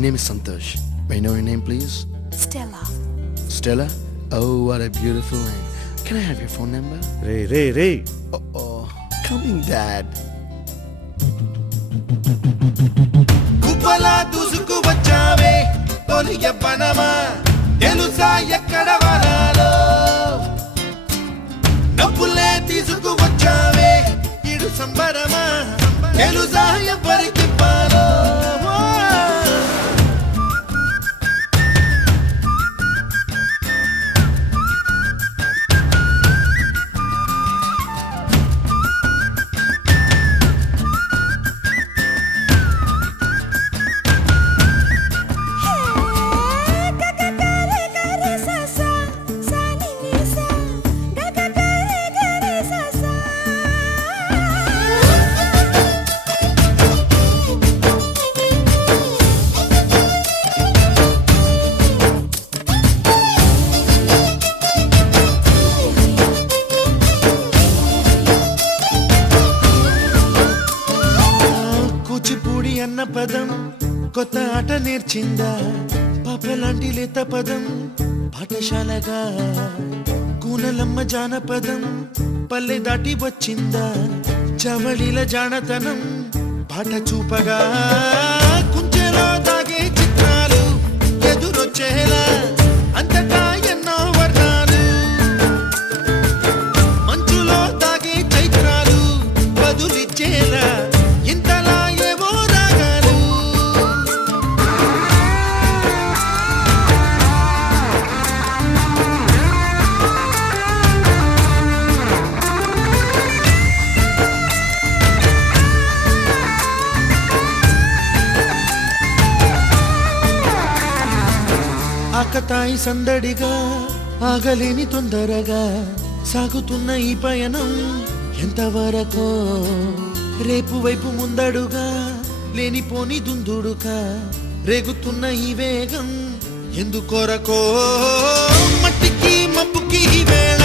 name is Santosh. May I know your name, please? Stella. Stella? Oh, what a beautiful name. Can I have your phone number? Ray Oh, coming, Dad. కుప్పలా దూసుకు వచ్చావే తొలి యవ్వనమా తెలుసా ఎక్కడ వరాలో నవ్వులే తీసుకు వచ్చావే ఇడు సంబరమా తెలుసా ఎవరికి పాలో కూచిపూడి అన్న పదం కొత్త ఆట నేర్చిందా పాపలాంటి లేత పదం పాఠశాలగా కూనలమ్మ జానపదం పల్లె దాటి వచ్చిందా చవళిల జానతనం పాట చూపగా కుంచెలో దాగే చిత్రాలు ఎదురొచ్చేలా అంతటా ఎన్నో వర్ణాలు మంచులో దాగే చైత్రాలు బదులిచ్చేలా ఇంతలా ఏవో రాగాలు ఆకతాయి సందడిగా ఆగలేని తొందరగా సాగుతున్న ఈ పయనం ఎంతవరకో రేపు వైపు ముందడుగా లేనిపోని దుందుడుగా రేగుతున్న ఈ వేగం ఎందుకొరకో మట్టికి మబ్బుకి ఈ వేళ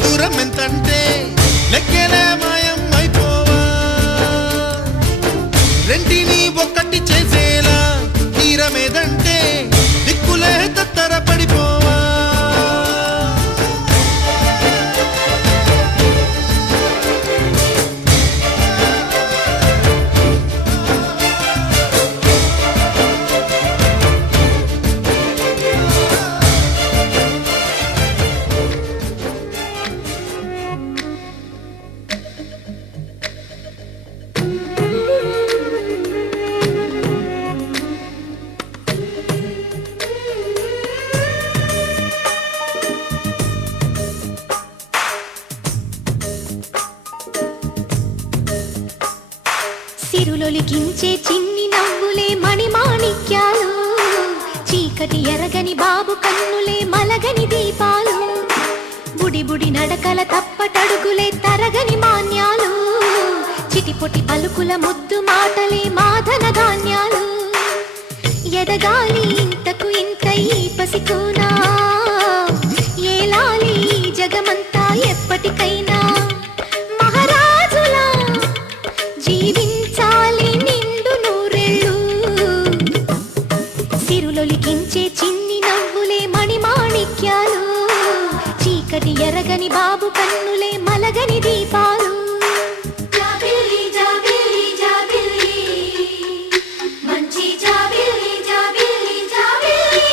దూరం ఎంతంటే లెక్కలే మాయం అయిపోవా రెంటిని ఒక్కటి చేసేలా తీరమేదంటే దిక్కులే తత్తర పడిపోవా సిరులొలికించే చిన్ని నవ్వులే మణిమాణిక్యాలు చీకటి ఎరగని బాబు కన్నులే మలగని దీపాలు బుడి బుడి నడకల తప్పటడుగులే తరగని మాన్యాలు చిటిపొటి పలుకుల ముద్దు మాటలే మాధన ధాన్యాలు ఎదగాలి ఇంతకు ఇంత ఈ పసికోనా ఏలాలి ఈ జగమంతా ఎప్పటికైనా మహారాజులా జీవించాలి నిండు నూరేళ్ళు సిరులొలికించే చిన్ని నవ్వులే మణిమాణిక్యాలు చీకటి ఎరగని బాబు కన్నులే మలగని దీపాలు జాబిల్లి జాబిల్లి జాబిల్లి మంచి జాబిల్లి జాబిల్లి జాబిల్లి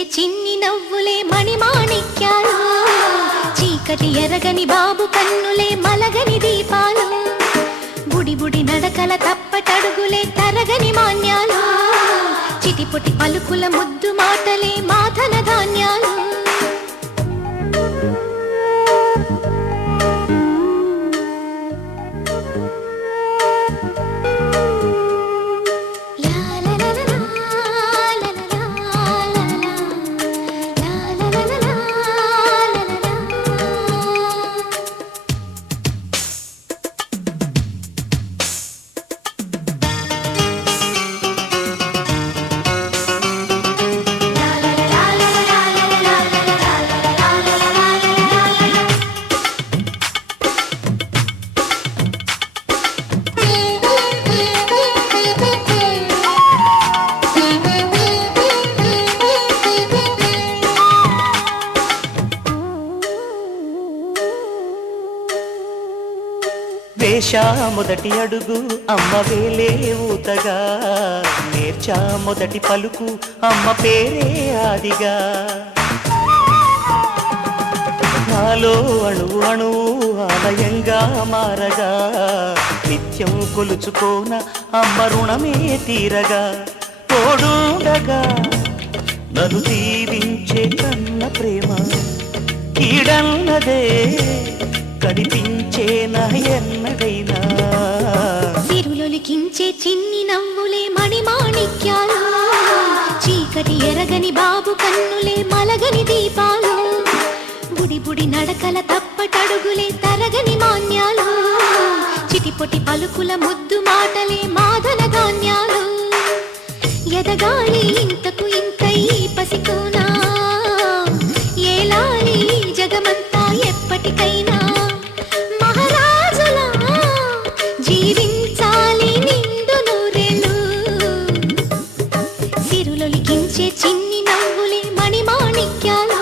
సిరులొలికించే చిన్ని నవ్వులే మణిమాణిక్యాలు చీకటి ఎరగని బాబు కన్నులే మలగని దీపాలు బుడి బుడి నడకల తప్పటడుగులే తరగని మాన్యాలు చిటిపొటి పలుకుల ముద్దు మాటలే మాధన ధాన్యాలు వేశా మొదటి అడుగు అమ్మ వేలే ఊతగా నేర్చా మొదటి పలుకు అమ్మ పేరే ఆదిగా నాలో అణువు అణువు ఆలయంగా మారగా నిత్యం కొలుచుకోన అమ్మ రుణమే తీరగా తోడుండగా నన్ను దీవించే కన్న ప్రేమ కీడన్నదే కనిపించేనా ఎన్నడైనా సిరులొలికించే చిన్ని నవ్వులే మణిమాణిక్యాలు చీకటి ఎరగని బాబు కన్నులే మలగని దీపాలు బుడి బుడి నడకల తప్పటడుగులే తరగని మాన్యాలు చిటిపొటి పలుకుల ముద్దు మాటలే మాధన ధాన్యాలు ఎదగాలి ఇంతకు ఇంత ఈ పసికోనా ఏలాలి జగమంతా ఎప్పటికైనా జీవించాలి నిండు నూరేళ్ళు సిరులొలికించే చిన్ని నవ్వులే మణిమాణిక్యాలు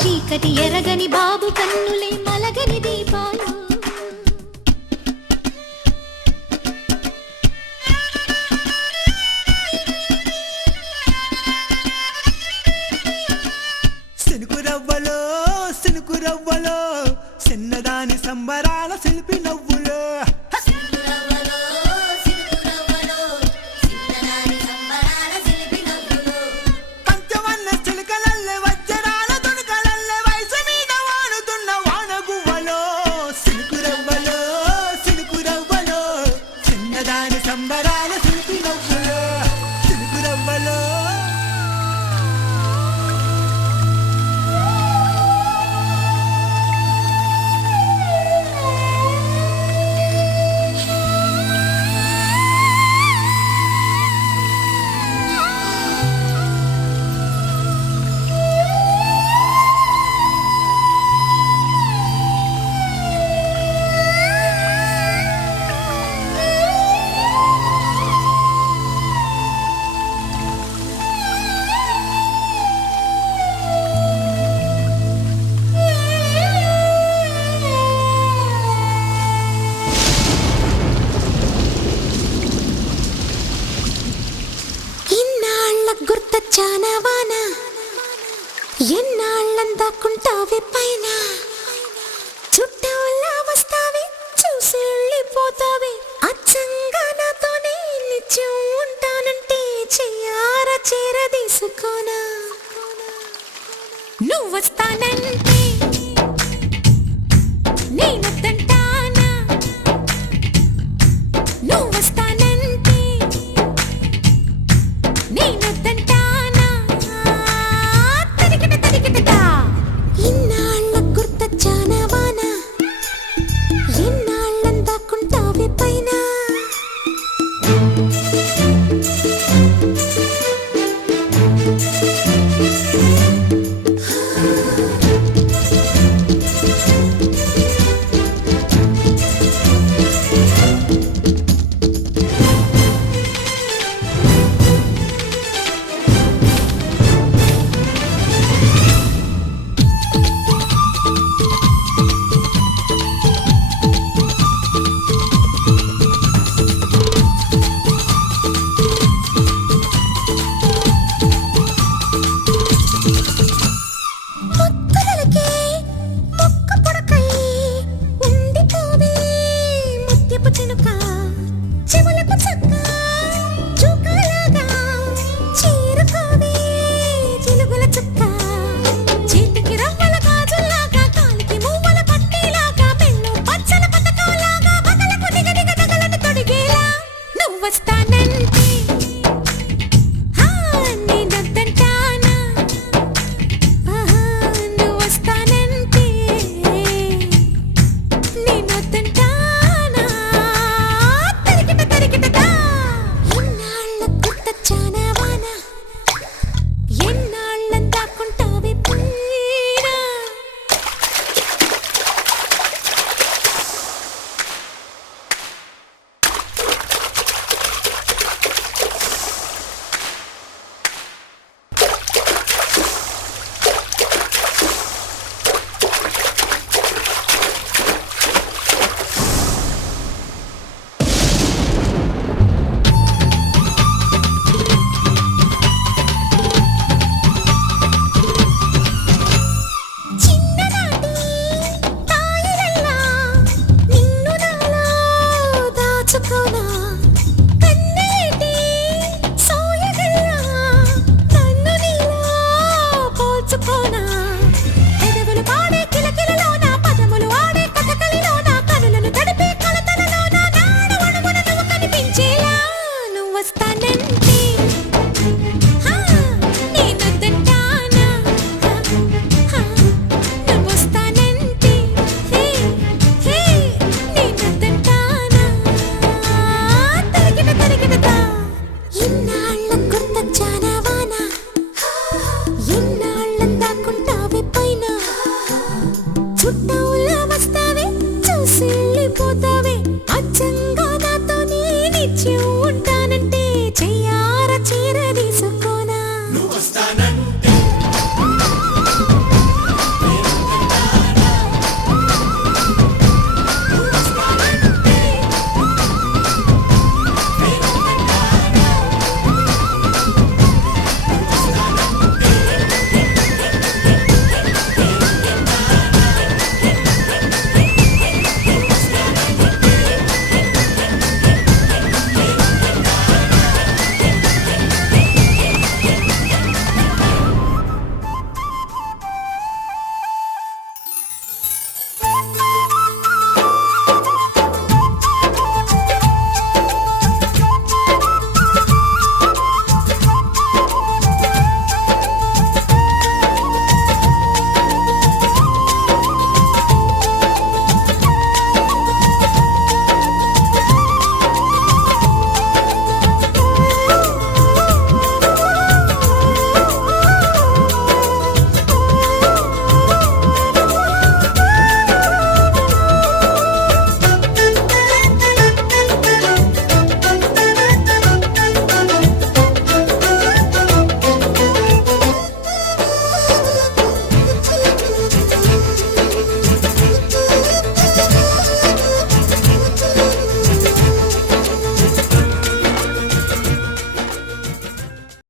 చీకటి ఎరగని బాబు కన్నులే మలగని దీపాలు సినుకురవ్వలో సినుకురవ్వలో చిన్నదాని సంబరాల శిల్పి నవ్వులో పంచవన్న చిలుకలల్లే వజ్రాల దునుకలల్లే వయసు మీద వాడుతున్న వానగువ్వలో సినుకురవ్వలో సినుకురవ్వలో చిన్నదాని సంబరాల శిల్పి నవ్వులో సినుకురవ్వలో గుర్తొచ్చానవానా ఎన్నాళ్ళందాకుంటావే పైన చుట్టూలా వస్తావే చూసి వెళ్ళిపోతావే అచ్చంగా నాతోనే నిత్యం ఉంటానంటే చెయ్యార చేర తీసుకోనా నువ్వు వస్తానంటే